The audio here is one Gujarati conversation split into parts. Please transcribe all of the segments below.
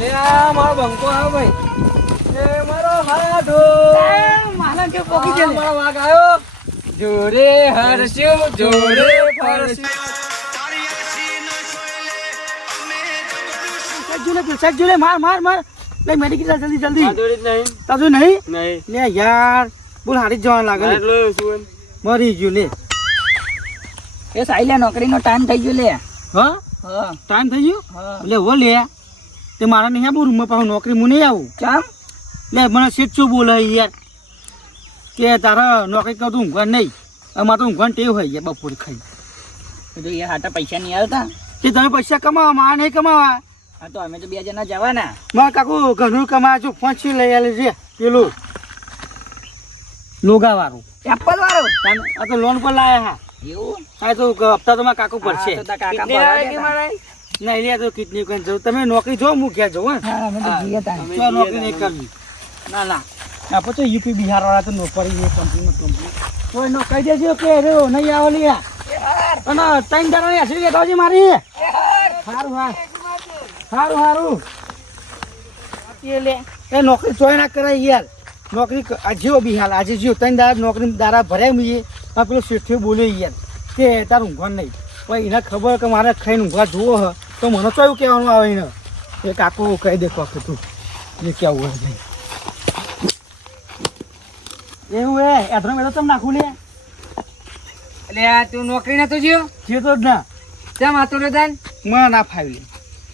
એ આ મારો બંકો આવ્યો ભાઈ. એ મારો હાથો માલા કે પોકી ગયેલી. મારો વાઘ આવ્યો. જોરે હરસ્યું જોરે ફરસ્યું. સાજુલે માર લે મેડિકલ જલ્દી આદોરી જ નહીં. તાજો નહીં નહીં. લે યાર બોલ હારી જવા લાગે લે. એટલો શું? મરી ગયો લે. એ સાઈલે નોકરીનો ટાઈમ થઈ ગયો લે. હા હા ટાઈમ થઈ ગયો હા. લે હો લે તે મારા નહીં આવું રૂમમાં પાછું નોકરી હું નહીં આવું. ચમ લે મને સીટ શું બોલે યાર કે તારા નોકરી કરતું ઊંઘવા નહીં અમારે તો ઊંઘવાની ટેવ હોય યાર બપોરે ખાઈ. તો એ હાટા પૈસા નહીં આવતા. કે તમે પૈસા કમાવા મારા નહીં કમાવા. હા તો અમે તો 2 જણા જવાના. મારા કાકુ ઘરનું કમાવા છું 5 લઈ આલે છે પેલું લોગા વાળું. એપલ વાળો આ તો લોન પર લાયા હા. એવું આ તો હપ્તા તો મારા કાકુ પડશે. હા, તો તારા કાકા કેટલી ભરવા આવે કે દેતા. મારે? નહીં લે તો કિડની કોઈ જવું તમે નોકરી જો હું ક્યાં જવું હે હા અમે તો જઈએ તા. તો નોકરી નહીં કરવી. ના ના આપણે તો યુપી બિહાર વાળા તો નોકરી એ કંપની કોઈ નો કહી દેજો કે રે નહીં આવો લે અને 3 દાડા ની હસી લેતા આવજે મારી. સારું સારું એ લે એ નોકરી ચોય ના કરાય યાર. નોકરી જીવો બિહાર આજે જીવો 3 દાડા નોકરી દાડા ભર્યા મીએ આ પેલો શેઠિયો બોલ્યો યાર કે તારું ઊંઘવા નહીં પછી એને ખબર કે મારે ખાઈને ઊંઘવા જુઓ હ તો મને ચોયું કહેવાનું આવે એને એ કાકુ કહી દેખો કે તું એ કેવું હોય નહીં એવું હે એધરો મેળો તમે નાખું લે એટલે આ તું નોકરી નતો જ્યો? જે તો જ ના કેમ આતો રે તાન? મને ના ફાવી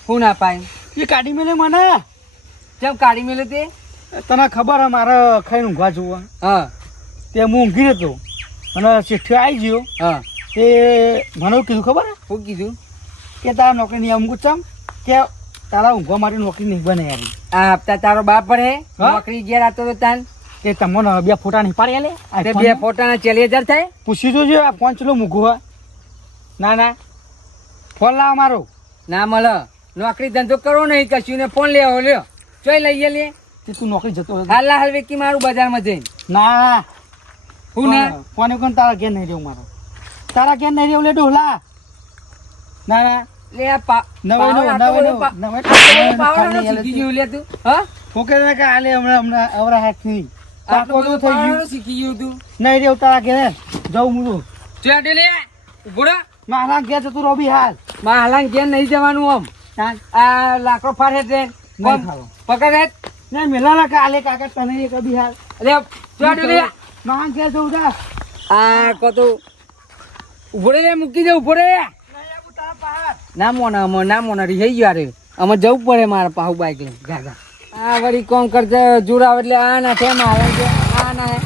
હું ના પાય? એ કાઢી મેલે મને કેમ કાઢી મેલે તે? તને ખબર હે મારે ખાઈને ઊંઘવા જુઓ હા તે હું ઊંઘી રહેતો અને શેઠિયો આવી ગયો હા. તે મને એવું કીધું ખબર હે શું કીધું? કે તારા નોકરી નહીં અમુક ચમ કે તારા ઊંઘવા માટે નોકરી નહીં બને યાર આ હપ્તા તારો બાપ ભરે? હા? નોકરી ઘેર આતો તો તાન કે તમને 2 ફોટા નહીં પાડ્યા લે તે 2 ફોટાના 40,000 થાય? પૂછી જોજો આ 5 કિલો મૂકવું હોય ના ફોન લાવ મારો ના મળે. નોકરી ધંધો કરવો નહીં કશું ને ફોન લેવો લ્યો ચોય લઈએ લે. તે તું નોકરી જતો રહે. હાલ વેકી મારું બજારમાં જઈને. ના હું ના કોને કોને તારા ઘેર નહીં રહેવું મારો તારા ઘેર નહીં રહેવું લે ડોહલા ના લે આ પાવર શીખી ગયું લે તું. હા ફોકે કે આલે હમણાં અવરા હાથ નહીં આટલું પાકો તો બધું થઈ ગયું પાવર શીખી ગયું તું. નહીં રહેવું તારા ઘેર જવું હું ચોટે લે ઉભો રહો. મારા ઘેર જતું રોબી હાલ માં હાલાન ઘેર નહીં જવાનું આમ. આ લાકડો ફાડે છે નહીં ખાવો. પકડ હેઠ. નહીં મેલા કે આલે કાકા તને એક બી હાલ લે ચોટે લે. મારા ઘેર જવું જા આ કોતો ઉભો રે મૂકી દે ઉભો રે. ના મોના રહી ગયો રે અમે જવું પડે મારા પાહુ બાઈક લઈને ગાગા. આ વળી કોમ કરતા જોરાવ એટલે આ ના છે મારા છે આ ના હે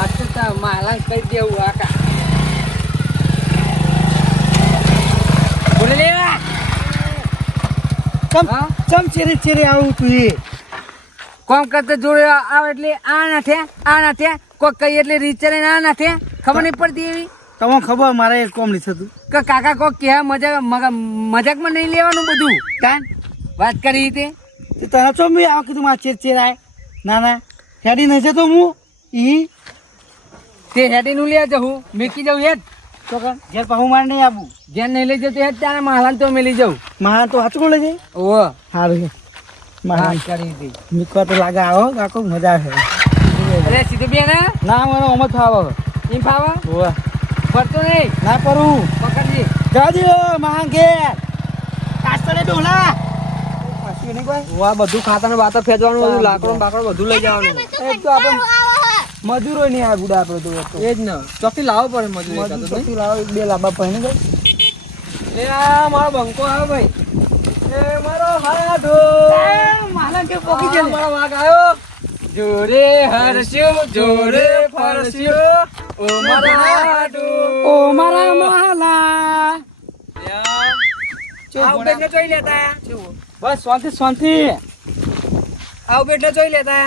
આ તો મારા કઈ દેવું આકા બોલે લે. હા? ચમ ચેરે આવું તું એ કોમ કરતા જોડે આવે એટલે આ ના છે કોઈ કઈ એટલે રીચરે ના ના છે ખબર નહીં પડતી એવી તમને ખબર મારે એક કોમ નહીં થતું કે કાકા કોક કે મજાકમાં નહીં લેવાનું બધું કાન વાત કરી તે તે તને ચો મેં આવું કીધું મારા ચેરાય ના હેડી નહીં જતો હું ઈ તે હેડી નું લે જવું મેકી જવું હેડ તો ઘેર પાછું મારે નહીં આવું જેન નહીં લઈ જતું હેડ તારા માલાન તો મેલી જવું. મારા તો હાચું લઈ જાય ઓહો સારું છે મારા વાત કરી હતી. મીકવા તો લાગે આવો કાકો મજા આવે અરે સીધું બેન ના મને ઓમ જ ખાવા એમ ફાવા હોવા પડતો નહીં ના પરું પકડજી. જા દો મારા ઘેર કાસ્તડે ડોલા વાહ બધું ખાતા ને વાતો ફેંચવાનું બધું લાકડો બાકડો બધું લઈ જવાનું. એક તો આપણે મજૂરો નહીં આ બુડા આપણે તો એ જ ને ચોકથી લાવવો પડે મજૂરી મજૂર લાવો 2 લાંબા પહેને ગઈ એ આ મારો બંકો આવ્યો ભાઈ. એ મારો હાથો માલા કે પોકી આ ગયેલી. મારો વાઘ આવ્યો. જોરે હરસ્યું જોરે ફરસ્યું ઓ મારા હાથો. ઓ મારા માલા આવ બેટને જોઈ લેતા બસ શાંતિ આવ બેટને જોઈ લેતા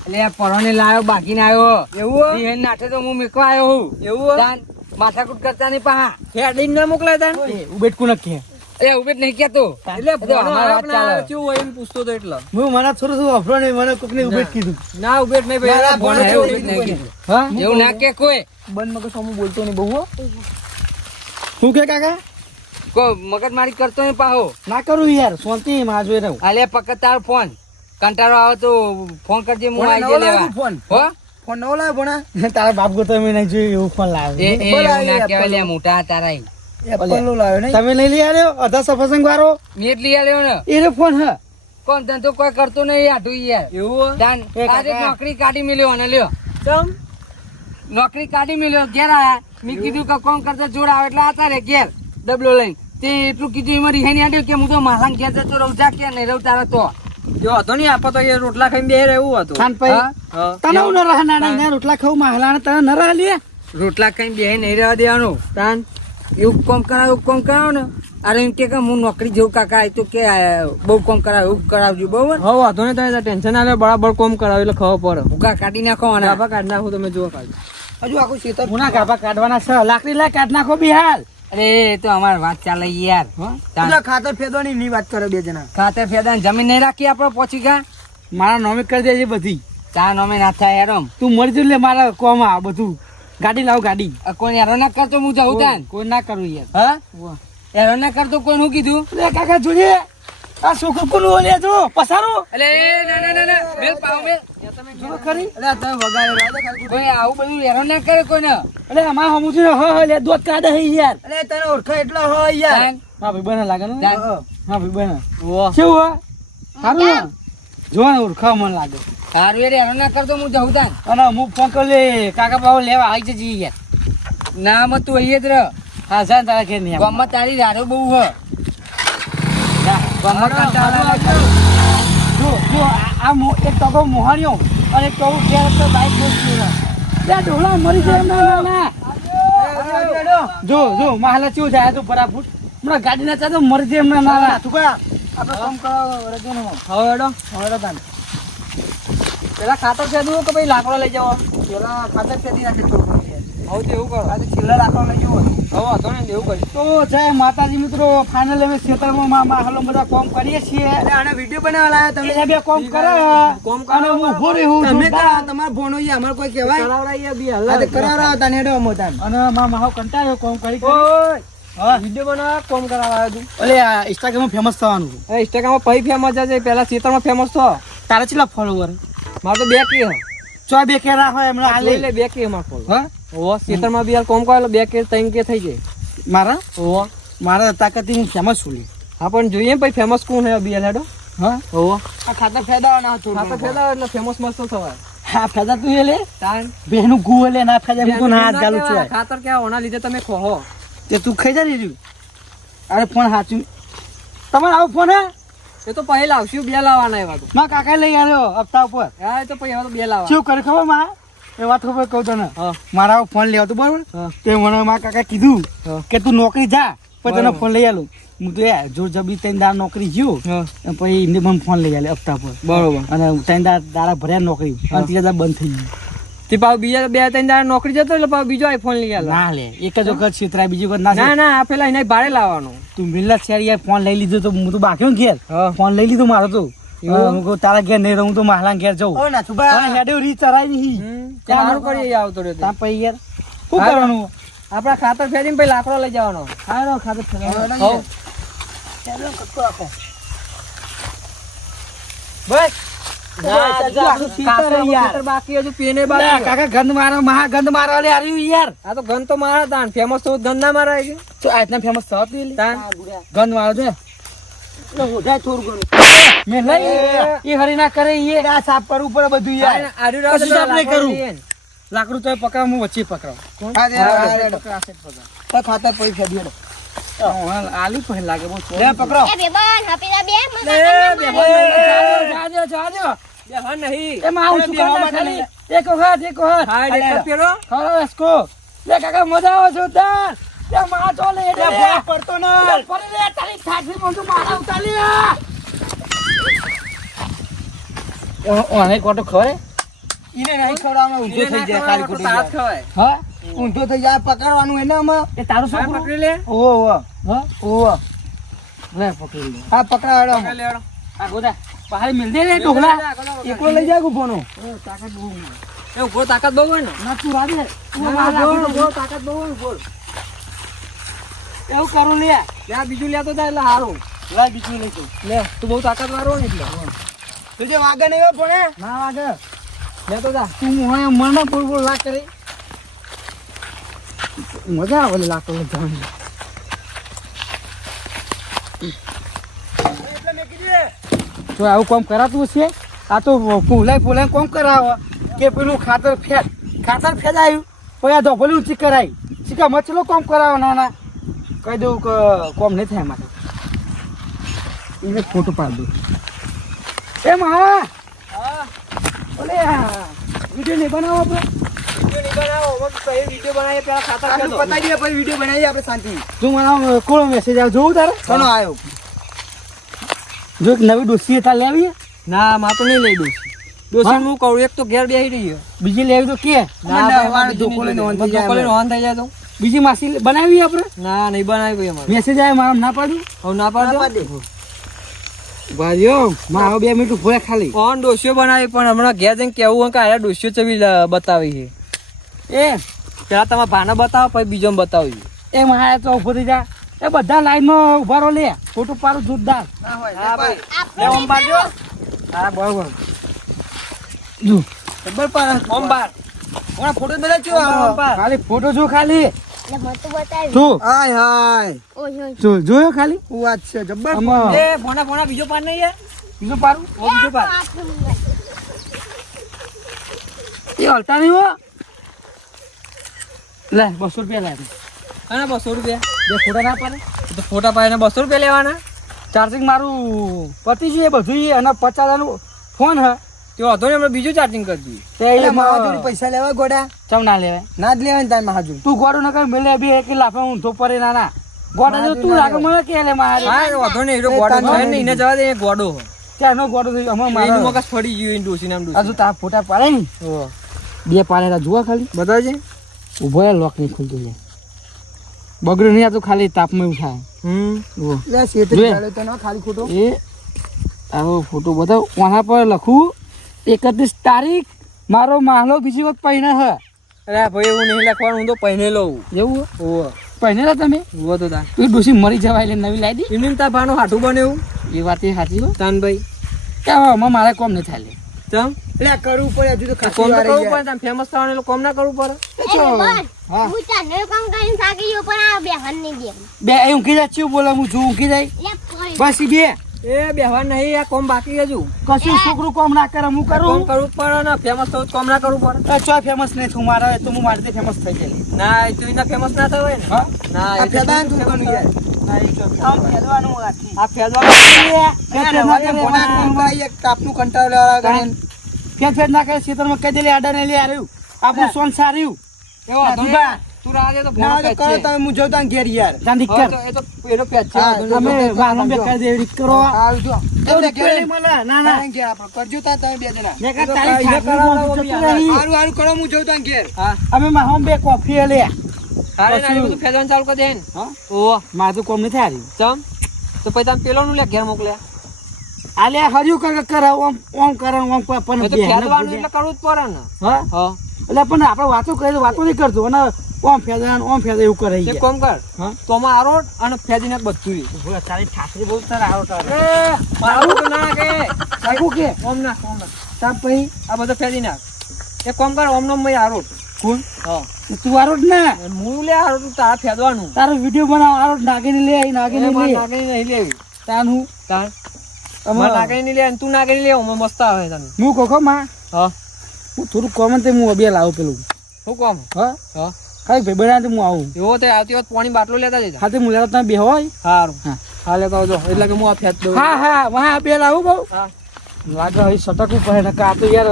એટલે આ પરોને લાયો બાકીને આવ્યો એવું એ નાઠે તો હું મેકવા આવ્યો હું એવું માથાકૂટ કરતા નહીં પા હેડીને ના મોકલાય તાન ઉબેટકું નક્કી એ ઉભેટ નહીં કેતો એટલે અમારી વાત ચાલે. કેવું હોય એમ પૂછતો તો એટલે હું મને થોડું અફરો નહીં મને કોકને ઉબેટ કીધું ના ઉભેટ નહીં ભાઈ ના, ભણ ભણ એવું એવું નહીં કીધું. હા એવું ના કે કોઈ બંધ મગજ સામું બોલતો નહીં બહુ હો. શું કે કાકા કોઈ મગજ મારી કરતો નહીં પાહો. ના કરું યાર શાંતિ માં જોઈ રહું. આલે પકડ તારો ફોન. કંટાળો આવે તો ફોન કરજે, હું આવી જાય લેવા. ફોન હો? ફોન નવો લાવ્યો ભણા. તારા બાપ ગો તમે નહીં જોયું એવું ફોન લાવ્યો. એવું ના કહેવાય લે, મોટા તારા ઈ. એપલ નો લાવ્યો નહીં. તમે લઈ લઈ આવ્યો અધા સફરજન વાળો. મેં જ લઈ આલ્યો ને. એ ફોન હ કોણ ધંધો કોઈ કરતો નહીં આટું યાર. એવું દાન એ આજે કાકા. નોકરી કાઢી મેલ્યો અને લ્યો. ચમ નોકરી કાઢી મેલ્યો ઘેર આયા. મેં કીધું કે કોણ કરતો જોડ આવે એટલે આતા રે ઘેર ડબલો લઈને. તે એટલું કીધું એમાં રિહાઈ આડ્યો કે હું તો માલા ઘેર જતો રહું. જા કે નહીં રહું તારા તો. જો હતો નહીં આપો તો એ રોટલા ખાઈને બેહે એવું હતું. ખાન ભાઈ હા? તને હું ન રહા ના રોટલા ખાવ માહલા ને તને ન રહા લે. રોટલા ખાઈને બે નહીં રહેવા દેવાનું. તાન એવું કોમ કરાવો ને. અરે એમ કે હું નોકરી જેવું કાકા એ તો કે બહુ કોમ કરાવ એવું કરાવજો બરોબર. હવે હતો ને તમે ટેન્શન ના લે, બરાબર કોમ કરાવે એટલે ખબર પડે. ભૂકા કાઢી નાખો અને ગાભા કાઢી નાખું તમે જુઓ કાઢી. હજુ આખું ખેતર ગુના ગાભા કાઢવાના છે. લાકડી લા કાઢ નાખો બિહાલ. અરે એ તો અમારી વાત ચાલે યાર. તાન ખાતર ફેદવાની ની વાત કરે બે જણા. ખાતર ફેદા જમીન નહીં રાખી આપડે પહોંચી ગયા. મારા નોમે કરી દેજે બધી. ચા નોમે ના થાય યાર. તું મરી જુ લે મારા કોમ આ બધું. ગાડી લાવ ગાડી. કોઈ યારો ના કરતો હું જવું તાન. કોઈ ના કરું યાર. હા યારો ના કરતો કોઈ નું કીધું. લે કાકા જોઈએ આ છોકરું કોનું ઓલે જો પસારો. અલે ના મેલ પાવ મેલ. જો ખરી. અલે તમે વગાડો રાજો ખાલી. કોઈ આવું બધું યારો ના કરે કોઈ ને. અલે અમાર હમુજી હ લે દોત કાઢે હે યાર. અલે તને ઓળખે એટલો હ યાર. તાન હા ભાઈ બને લાગે ને. તાન. હા ભાઈ બને. ઓ કેવું હો સારું ને જો ને ઓળખા મને લાગે. હારું યાર યારો ના કરતો હું જવું તાન. અને હું ફોન કરી લે કાકા બાબુ લેવા આવી જજે યાર. ના મત તું અહીંયા જ રહ. હા જા તારા ઘેર નહીં ગામમાં તારી રાડો બહુ હ. ગામમાં કંટાળા જો જો આ એક ટકો મોહણ્યો અને એક ટકો ઘેર તો બાઈક દોસ્તી ત્યાં ઢોલા મરી જાય ના ના જો જો મહાલા ચેવું જાય તો બરાબર હમણાં ગાડી ના ચાલે તો મરી જાય એમના ના તું કા આપણે કામ કરવા રજો ને હવે તાન પેલા ખાતર ફેદવું કે ભાઈ લાકડો લઈ જાવ? પેલા ખાતર ફેદી નાખે છોકરો હવે તો એવું કરો. આજે છેલ્લા લાકડો લઈ જવો હવે હતો ને એવું કરી. તો જય માતાજી મિત્રો ફાઇનલ અમે ખેતરમાં હાલો બધા કામ કરીએ છીએ. આને વિડિયો બનાવવા લાયા તમે. એ બે કામ કરે કોમ અને હું ઉભો રહું તમે તમાર ભોનો ઈ અમાર કોઈ કહેવાય કરાવડાઈએ બી આ તે કરાવરા તને હેડો મોતાન અને માહો કંટાળ્યો કામ કરી ઓય હા વિડિયો બનાવવા કોમ કરાવવા તું. ઓલે આ ઇન્સ્ટાગ્રામ ફેમસ થવાનું છે. એ ઇન્સ્ટાગ્રામમાં પઈ ફેમસ છે, પેલા ખેતરમાં ફેમસ છો. તારે કેટલા ફોલોવર મારે તો 2K હ. ચો બે કે રાખો એમનો આ લઈ લે લે 2K માં ફોલો. હા ઓ ખેતરમાં બી યાર કોમ કરે 2K 3K થઈ જાય. મારા ઓ મારા તાકાતી હું ફેમસ છું લે. હા પણ જોઈએ ભાઈ ફેમસ કોણ હે બી હેડો. હા ઓ આ ખાતર ફેદાવાના હતું ખાતર ફેદા એટલે ફેમસ મસ્ત થવાય. હા ફેદા તું એ લે તાન બેનું ગુ લે ના ફેદા હું તો ના હાથ ગાલું છું ખાતર ક્યાં ઓના લીધે તમે ખોહો. તે તું ખાઈ જા રહ્યું. અરે ફોન હાચું તમારે આવો ફોન હે એ તો પહેલા આવશું 2 લાવવાના એવા તો. માં કાકા લઈ આવ્યો હપ્તા ઉપર હા એ તો પછી હવે તો 2 લાવવા. શું કરે ખબર માં એ વાત ખબર કહું તને હા મારા ફોન લેવો તો બરોબર હા તે મને મારા કાકા કીધું હા. કે તું નોકરી જા પછી તને બરાબર. ફોન લઈ આલું. હું તો યાર જોર જબરી 3 દાડા નોકરી જ્યો હા અને પછી એમને મને ફોન લઈ આલે હપ્તા પર બરોબર. અને 3 દાડા ભર્યા નોકરી અને ત્રીજા દાડા બંધ થઈ ગયું. તે પાછું બીજા 2-3 દાડા નોકરી જતો એટલે પાછું બીજો આઈફોન લઈ આલો. ના લે એક જ વખત છેતરાય બીજી વખત ના ના ના આ પેલા એને ભાડે લાવવાનો. તું મિલત છે યાર ફોન લઈ લીધો તો હું તો બાકી ઘેર હા ફોન લઈ લીધો મારો તો એવું? હું કહું તારા ઘેર નહીં રહું તો માહલા ઘેર જઉં હા, હેડ્યો રી ચરાઈ નહીં સારું કરીએ આવતો રહ્યો. ત્યાં પછી યાર શું હા. કરવાનું આપડા ખાતર ફેરીને પછી લાકડો લઈ જવાનો. હા ખાતર ફેરવવાનું. હઉ. બસ ખાતર બાકી હજુ પેને બાકી. કાકા ગંધ મારો મહા ગંધ મારવા લે આવ્યું યાર આ તો ગન તો મારા તાન ફેમસ તો ગન ના મારાય કે તો આજના ફેમસ થવા તું તાન. ગંધ મારો છે મેં લઈ એ હરી ના કરે એ આ સાફ કરવું પડે બધું યાર આર્યું રાવ કશું સાફ નહીં લાકડો કરું. લઈએ ને. લાકડું તો પકડાવ હું વચ્ચે પકડાવ ખાતર પૈ ફેદી આલુ પહેલા લાગે બહુ પકડો એ બેબન હપીલા બે લે, બે હા નહીં. એમાં આવું છું કાકા ખાલી એક વખત હા એક જ પેરો. ખરો એસકો લે કાકા મજા આવે છે ઉતાર લે માં તો લે લે પડતો ના પડી લે તારી થાકી મોંધું મારા ઉતારી ઓને કોટો ખરે ઈને નહીં ખવડાવવામાં ઊંધો થઈ જાય ખાલી તો ખોટી તાત જાય. ખવાય. હા ઊંધો થઈ જાય પકડવાનું એનામાં એ તારું હા, શું પકડી લે. ઓવો હા ઓવો લે પકડી લે હા પકડાડો પકડી લે, હેડો. આ ગોદા પહાડી મિલ દે રે ઢોકલા એકલો લઈ જાય ગુફોનો એ ઉભો તાકાત બહુ હોય ને. ના તું રાધે હા, બોલ, બોલ, તાકાત બહુ હોય, બોલ. એવું કરું લે ત્યાં બીજું લેતો જાય એટલે સારું. લાય બીજું લઈ તું લે તું બહુ તાકાતવાળો ને એટલે તુજે વાગે નહીં હો પણ ના વાગે લેતો જા. તું મને બોલ બોલ લાગ કરી મજા આવે લાકડો જવાની એટલે મેં કીધું તો આવું કામ કરાતું છે આ તો ફૂલાય કોમ કરાવો કે પેલું ખાતર ફેદાયું પછી આ ધોપલી ઊંચી કરાવી શીખા મચલો કામ કરાવો ના કહી દઉં કે કોમ નહીં થાય માટે એને ફોટો પાડી દઉં એમ હા ઓલે વિડીયો નહીં બનાવો આપણે વિડીયો બનાવીએ પેલા ખાતર આટલું પતાવી દઈએ પછી વિડીયો બનાવીએ આપણે શાંતિ તું મને કોનો મેસેજ આવે જોવું તારે કોનો આવ્યો જો એક નવી ડોસી તાર લેવી ના માં તો નહીં લઈ દઉં ડોસી હું કહું એક તો ઘેર બેસી રહી છે. બીજી લેવી તો કે અમારે ધોકો લઈને ઓન થઈ જાય ધોકો ઓન થઈ જાય તો બીજી માસી બનાવી આપણે ના નહીં બનાવી ભાઈ અમારે મેસેજ આવે મારા ના પાડ્યું હવે ના પાડજો ભાઈઓ મારો 2 મિનિટ ઉભો રહે ખાલી કોણ ડોસીઓ બનાવી પણ હમણાં ઘેર જઈને કેવું હોય કે આ ડોસીઓ ચવી બતાવી છે એ પેલા તમારા ભાને બતાવો પછી બીજો બતાવી એ મારા તો ઉભો થઈ જા એ બધા લાઈનમાં ઉભા રહો લે ફોટો પાડો જોરદાર ના હોય હા ભાઈ લે ઓમ પાડજો હા બરાબર જો જબ્બર પાડે ઓમ બાર કોણ ફોટો બધા ચો ખાલી ફોટો જો ખાલી એટલે મતું બતાવી જો હાય હાય ઓય ઓય જો જોયો ખાલી હું વાત છે જબ્બર આમાં એ ભોણા બીજો પાર નહીં યાર બીજું પાડું ઓ બીજો પાર એ હલતા નહીં હો લે 200 રૂપિયા લાગે અને 200 રૂપિયા બે ફોટા ના પાડે તો ફોટા પાડીને 200 રૂપિયા લેવાના ચાર્જિંગ મારું પતી છે બધું ઈ અને 50,000 ફોન હે તે વાંધો નહીં અમે બીજું ચાર્જિંગ કરી દઈએ તે એટલે એમાં મહાજોડી પૈસા લેવા ગોડા ચમ ના લેવાય ના જ લેવાય ને તાર મહાજોડી તું ગોડો નકર મેલે બી એક લાફા ઊંધો પડે ના ગોડા જો તું લાગે મને કે લે મારે હા એ વાંધો નહીં એનો ગોડો છે ને એને જવા દે એ ગોડો ત્યાંનો ગોડો થઈ અમાર એનું મારો મગજ ફરી ગયું એને ડોસી નામ હજુ ડોસી તારા ફોટા પાડે ને ઓ બે પાડેલા જુઓ ખાલી બતાવજે ઉભો રે લોક નહીં ખુલતું છે બગડ્યું નહીં આ તો ખાલી તાપમાં એવું થાય જુઓ લે શેઠ જોયે. ચાલે તો ના ખાલી ખોટો એ આવો ફોટો બતાવ વહાં પર લખું 31 તારીખ મારો માહલો બીજી વખત પહેને હ અરે ભાઈ એવું નહીં લખવાનું હું તો પહેને લઉં એવું ઓ પહેનેલા તમે ઉભો તો તા તું ડોસી મરી જવાય એટલે નવી લાવી દી એમને તાર ભાનું હાટું બન્યું એ વાત એ સાચી હો તાનભાઈ કે હવે આમાં મારે કોમ નહીં થાય લે ચમ લે કરવું પડે હજુ તો કોમ ખાસી તો વાર કરવું રહી પડે તમે ફેમસ થવાનું એટલે કોમ ના કરવું પડે હા. હું ચાને કામ કરીને થાકી ગયો પણ આ બેહન નહીં દે બે એ ઊંઘી જાય ચેવું બોલે હું છું ઊંઘી જાય લે પડી બસ ઈ બે એ બેહવા નહીં આ કોમ બાકી હજુ કશું છોકરું કોમ ના કરે હું કોમ કરું કરવું જ પડે ને ફેમસ થવું તો કોમ ના કરવું પડે ચો ફેમસ નહીં થયું મારે તો હું મારી ફેમસ થઈ ગયેલી ના એ તો એના ફેમસ ના થવાય ને હા ના આ એ તો ફેદાન શું તું famous બનું યાર થવાય? આમ ફેરવાનું આથી. આ ફેદવાનું ફેર ના ના કરે, કોના કોણ કરાઈએ કાપનું કંટાળો લેવા કરીને ફેર ના કરે ખેતરમાં કહી દે લે આડા ને લે આર્યું આપણું સોન સાર્યું એવો વાંધો નહીં. દુબા. તું રાહ દે તો ના ફોન તો કરો કરજે. તમે હું જોઉં તાન ઘેર યાર ચાંદી હા, કર તો એ તો એનો પેચ છે હા, વાંધો નહીં. તમે વાહનો બે કરી દે એવી રીત કરો હાલ જો એવું તમને ઘેર પેલી મળે. ના ના ઘેર આપણે કરજો તાન તમે બે જણા મેં કહ્યું તો તારી કાંઈ ખાટલી કરાવડાવો બોલ બી જતું યાર. રહી. હારું હારું કરો હું જોઉં તાન ઘેર હા અમે માહોમ બે કોફી લે હારે ના, એ પછી- બધું ફેદવાનું ચાલુ કરી દે ને. હા ઓહો, મારે તો કોમ નહીં થાય હારી. ચમ તો પછી તમે પેલોનું લે ઘેર મોકલ્યા આલે હર્યું કરે ઓમ ઓમ કરે ઓમ કોઈ પણ હવે તો બેહને ફેદવાનું ભૂલે. એટલે કરવું જ પડે ને હા હા એટલે પણ આપણે વાતો કરીએ તો વાતો નહીં કરતો અને ઓમ ફેદા એવું કરે એક કામ કર હા તો આમાં આરોટ અને ફેદીને બધું રે. ભૂલા તારી ઠાસરી બહુ તારા આવો તારે એ મારું તો ના કે લાગુ કે ઓમ ના ઓમ ના તાપ પછી આ બધો ફેદી નાખ એક કામ કર ઓમ નો મય આરોટ કોણ હા તું આરો જ ને અને હું લે આરોટ તું તારા ફેદવાનું તારો વિડીયો બનાવ આરો નાગીને લે અહીં નાગીને એ મારે લે નાગણી નહીં લેવી તાન હું તાર અમાર મારે નાગણી નહીં લે અને તું નાગણી લે ઓમાં મસ્ત આવે તને હું કોકો માં હા હું થોડું કોમન તે હું બે લાવું પેલું શું કામ હા હા ખાલી ભાઈ બનાવે હું આવું એવો તે આવતી વખત પાણી બાટલો લેતા જઈશ હાથે મુલા તમે બે હોય સારું હા. હા લેતા આવજો એટલે કે હું આ ફેદ દઉં હા હા વાહ બે લાવું બહુ હા લાગે હવે સટકવું પડે ને આ તો યાર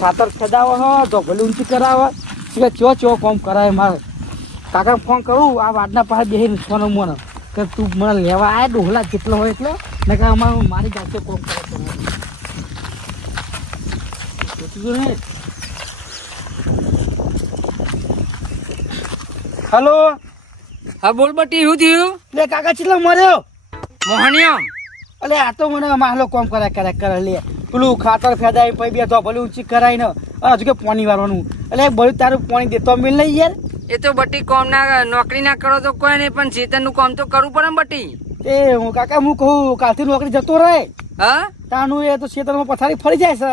ખાતર ખેદાવો હો તો ભલે ઊંચી કરાવો ચો કોમ કરાય મારે કાકા ફોન કરું આ વાડના પાસે બેહીને ફોન મને કે તું મને લેવા આય ડોહલા જેટલો હોય એટલો ને કે અમારું મારી જાતે કોમ કરે હલો હા બોલ બટી શું થયું લે કાકા ચેટલો મર્યો મોહનિયમ અલે આ તો મને માહલો કોમ કરે લે પેલું ખાતર ફેદાય પછી બે તો ભલે ઊંચી કરાય ને હજુ કે પાણી વાળવાનું એટલે બધું તારું પાણી દેતો મિલ નહીં યાર એ તો બટી કોમ ના નોકરી ના કરો તો કોઈ નહીં, પણ ચેતનનું કામ તો કરવું પડે ને બટી. એ હું કાકા હું કહું કાલથી નોકરી જતો રહે હા, તાનું એ તો ખેતરમાં પથારી ફરી જાય છે.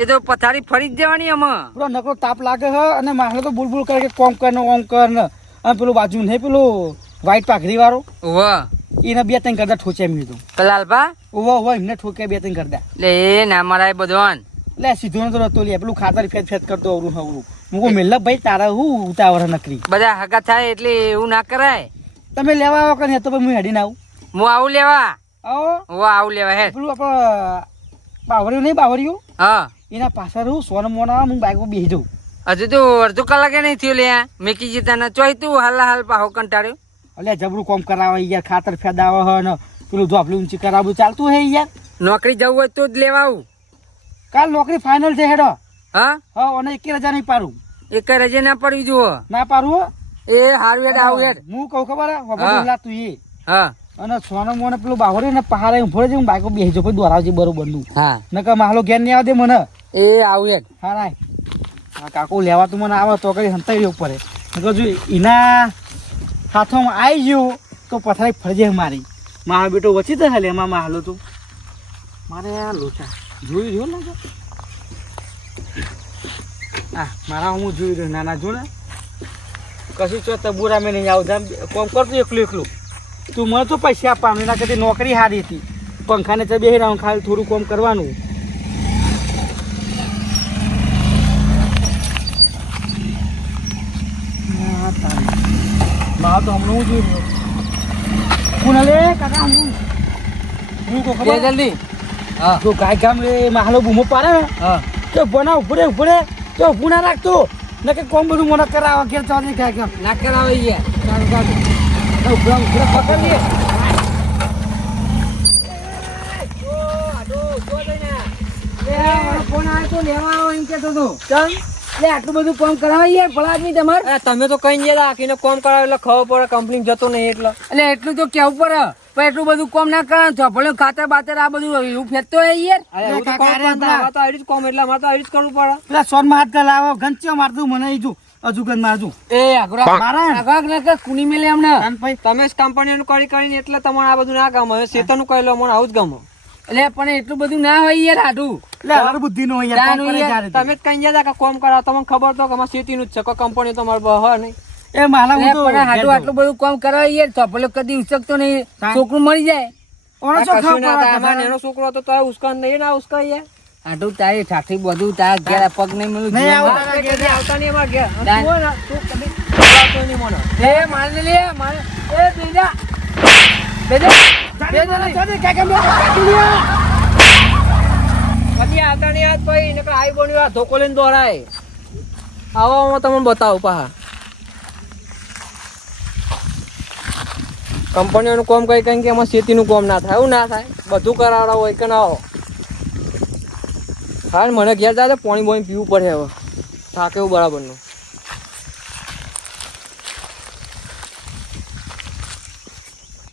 એ તો પથારી ફરી જ જવાની આમાં. પેલો નકરો તાપ લાગે છે અને મારે તો બુલબુલ કરે કે કોમ કર ને ઓમ કર ને. અને પેલું બાજુ નહીં પેલું વ્હાઈટ પાઘડી વાળો વાહ, એને 2-3 કરતા ઠોચે એમ કીધું. લાલભા ઓવા એમને ઠોકે 2-3 કરતા. લે એ ના મરાય બધોન. એટલે સીધો નતો રહેતો લે પેલું ખાતર ફેદ ફેદ કરતો અવરું હવરું. હું કહું મેલ્લા ભાઈ તારા હું ઉતાવળ નકરી બધા હગા થાય એટલે એવું ના કરાય. તમે લેવા આવો કે તો પછી હું હેડીને આવું. હું આવું લેવા. આવો આવું લેવા હે. પેલું આપણે બાવરિયું નહીં બાવરિયું હા, એના પાછળ હું સોન મોના હું બાઈક પર બેસી જાઉં. હજુ તો અડધો કલાકે નહીં થયું લે. મેકી જતા ને ચોય તું હાલ પાહો કંટાળ્યો. એટલે જબરું કોમ કરાવે યાર ખાતર ફેદાવે હ ને પેલું ધોપલી ઊંચી કરાવું ચાલતું હે યાર. નોકરી જવું હોય તો જ લેવા આવું. કાલ નોકરી ફાઇનલ છે હેડો. હા, હા અને 1,000 નહીં પાડું. એક રજે ના પડવી જુઓ. ના પાડું હો. એ હારું હેડ આવું હેડ. હું કહું ખબર હે હા. ખબર તું એ હા અને સોનો મોને પેલું બાવરિયું ને પહાડે ઉભો છે હું બાઈક પર બેસી જાઉં પછી દોરાવજે બરોબર નું. હા, નકર માહલો ઘેર નહીં આવે દે મને. એ આવું હેડ. હા રાય આ કાકુ લેવા તું મને આવે તો કઈ હંતાઈ રહ્યો પડે. નકર જો એના હાથોમાં આવી ગયું તો પથારી ફરજે મારી. મારો બેટો વચી તો હાલે એમાં માહલો તું મારે આ લોચા જોઈ રહ્યો ને હા મારા હું જોઈ રહ્યો નાના જો ને કશું ચો તબુરા મેં નહીં આવું કોમ કરતું એકલું તું મને તો પૈસા આપવાનું એના કરતી નોકરી સારી હતી. પંખાને તો બેસી રહ્યો ખાલી થોડું કોમ કરવાનું. મારા તો હમણાં હું જોઈ રહ્યો કુનાલે કાકા હું તો લે ખબર જલ્દી. હા જો ગાય ગામ એ માહલો બૂમો પાડે ને હા, તો બના ઉપડે તો ઉભું ના રાખતો ને કે કોમ બધું મને કરાવવા ઘેર ચાલી ગાય ગામ ના કરાવે યાર. ચાલુ ચાલુ ઉભરા પકડીએ. ફોન આવે તો લેવા આવો એમ કેતો હતો. ચાલ લે આટલું બધું કામ કરાવે યાર ભલા આદમી તમારે. તમે તો કઈ ગયા આખીને કોમ કરાવે એટલે ખબર પડે કંપની જતો નહીં એટલે એટલે એટલું તો કેવું પડે પણ એટલું બધું કામ ના કરે. ભલે ખાતર બાતર આ બધું એવું ફેરતો હોય યાર. એવું તો કોમ કરતા, અમારે તો આવી જ કોમ એટલે અમારે તો આવી જ કરવું પડે. પેલા સોનમાં હાથ લાવો ઘંચ્યો મારતું મને ઈ જો હજુ ગન મારતું એ આગળ મારા કુની મેલે હમણાં. ભાઈ તમે જ કંપનીનું કરીને એટલે તમારે આ બધું ના ગમે. હવે શેતાનું કહી લો મને આવું જ ગમે. એટલે પણ એટલું બધું ના હોય યાર આટું. લે હર બુદ્ધિ નો યાર કોમ કરે જ્યારે તમે જ કઈ ગયા કે કોમ કરાવો તમને ખબર તો કે અમારે શેતીનું જ છે કોઈ કંપની તો અમારે હ નહીં. એ માલા હું તો પણ હાટું આટલું બધું કામ કરાવે યાર. તો ભલે કદી ઉચકતો નહીં, છોકરું મરી જાય. ઓનો છો કશું ના થાય. અમારે ખાવ નાનો છોકરો હતો તો ઉસ્કાન નહીં ના ઉસ્કાઈ યાર. હાટું તારી ઠાઠી બધું તારા ઘેર પગ નહીં મળ્યું. નહીં જીવનમાં. આવું તારા ઘેર. આવતા નહીં અમારે ઘેર. દાન. તું હોય ને, તું કદી આવતો નહીં મને. એ મારે લે મારે એ બેજા કદી આવતા નહીં આજ ભાઈ નકર આઈ બન્યું આ ધોકો લઈને દોરાય. આવો હું તમને બતાવું પાહા. કંપનીઓનું કામ કઈ કે એમાં શેતીનું કામ ના થાય. એવું ના થાય, બધું કરાવડા હોય કે ના હો. હા મને ઘેર જાય પાણી બોણી પીવું પડે હવે થાક એવું બરાબરનું.